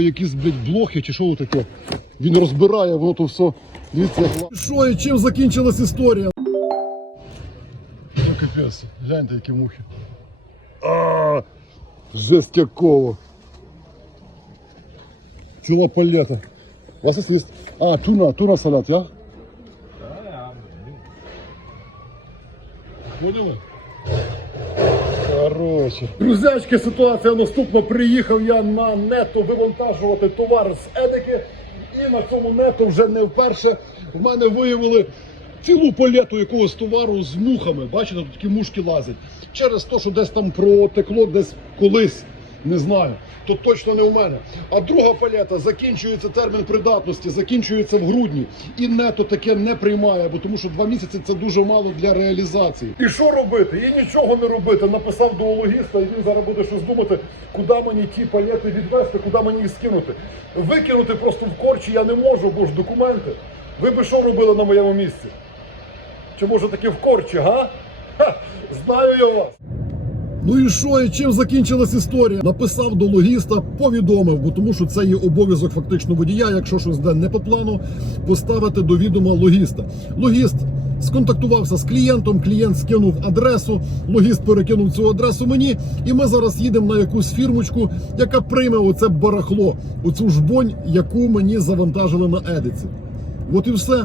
Якісь, блядь, блохи чи що таке. Він розбирає, воно то все. Дивіться, Що і чим закінчилась історія? Ну, капець, гляньте, які мухи. А, жесть якого. Ціла палета. У вас є? А, туна, туна салат, я? Поняли? Короче. Друзячки, ситуація наступна. Приїхав я на нето вивантажувати товар з Едики. І на цьому нето вже не вперше в мене виявили цілу палету якогось товару з мухами. Бачите, тут такі мушки лазять. Через те, що десь там протекло, десь колись. Не знаю, то точно не у мене. А друга палета закінчується термін придатності, закінчується в грудні. І нето таке не приймає, бо тому що два місяці це дуже мало для реалізації. І що робити? І нічого не робити. Написав до логіста, і він зараз буде щось думати, куди мені ті палети відвести, куди мені їх скинути. Викинути просто в корчі я не можу, бо ж документи. Ви би що робили на моєму місці? Чи може таки в корчі, га? Ха, знаю я вас. Ну і що, і чим закінчилась історія? Написав до логіста, повідомив, бо тому що це є обов'язок фактично водія, якщо щось йде не по плану, поставити до відома логіста. Логіст сконтактувався з клієнтом, клієнт скинув адресу, логіст перекинув цю адресу мені, і ми зараз їдемо на якусь фірмочку, яка прийме оце барахло, оцю жбонь, яку мені завантажили на едиці. От і все.